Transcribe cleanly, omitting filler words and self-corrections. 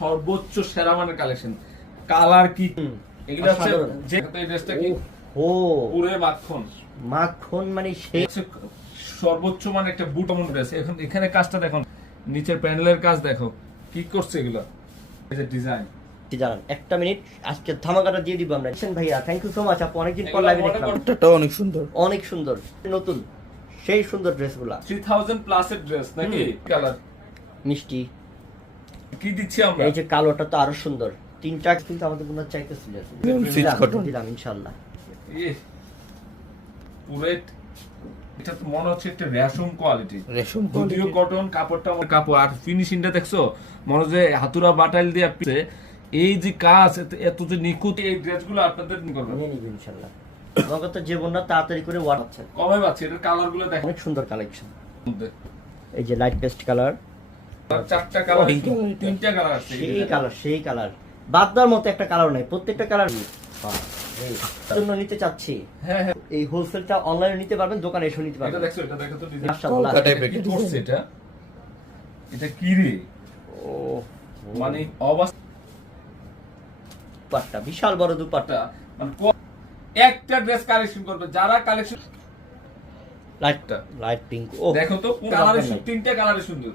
সর্বোচ্চ সেরা মানের কালেকশন। কালার কি এগুলো হচ্ছে যে এই ড্রেসটা কি ও পুরো মাখন মাখন মানে সেই সর্বোচ্চ মানে একটা বুট এমন ড্রেস। এখন এখানে কাজটা দেখুন, নিচের প্যানেলের কাজ দেখো কি করছে এগুলো, এই যে ডিজাইন। কি জানেন, একটা মিনিট আজকে ধামাকাটা দিয়ে দিব আমরা। ভাইয়া থ্যাংক ইউ সো মাচ, আপু অনেকদিন পর লাইভে দেখলাম। এটা অনেক সুন্দর, অনেক সুন্দর, নতুন সেই সুন্দর ড্রেসগুলা 3000 প্লাস এর ড্রেস নাকি? কালার মিষ্টি কি দিচ্ছি আমরা? এই যে কালোটা তো আরো সুন্দর। তিনটা কিন্তু আমাদের মনে চাইতেছিল, Stitch cotton। দিলাম ইনশাআল্লাহ। পুরো এটা তো মনে হচ্ছে একটা রেশম কোয়ালিটি, রেশম যদিও কটন কাপড়টা আমার কাপড়। আর ফিনিশিংটা দেখছো, মনে হচ্ছে হাতুড়া বাটাইল দিয়ে পিছে এই যে কাজ এত যে নিখুঁত। এই ড্রেসগুলো আপনাদের করবে নিয়ে নিব ইনশাআল্লাহ। আমাকে তো জীবন না তাড়াতাড়ি করে ওয়াট আছে, কবে পাচ্ছে এটার কালারগুলো দেখো, অনেক সুন্দর কালেকশন। এই যে লাইট পেস্ট কালার, চারটা কালার, তিনটা কালার আছে। সেই কালার বাদ দেওয়ার মতো একটা কালার নাই, প্রত্যেকটা কালার জন্য নিতে চাচ্ছি। হ্যাঁ হ্যাঁ, এই হোলসেলটা অনলাইনে নিতে পারবেন, দোকানে এসে নিতে এটা পারবেন। দেখছো, এটা দেখো তো ডিজাইন মাশাআল্লাহ। কলকাতায় কি প্যাকেট করছে এটা, এটা কি রে? ও মানে অবস্থা দুপাট্টা, বিশাল বড় দুপাট্টা, মানে একটা ড্রেস কালেকশন করবে যারা কালেকশন। Light light pink. ও দেখো তো কোন কালারে, তিনটা কালারে সুন্দর।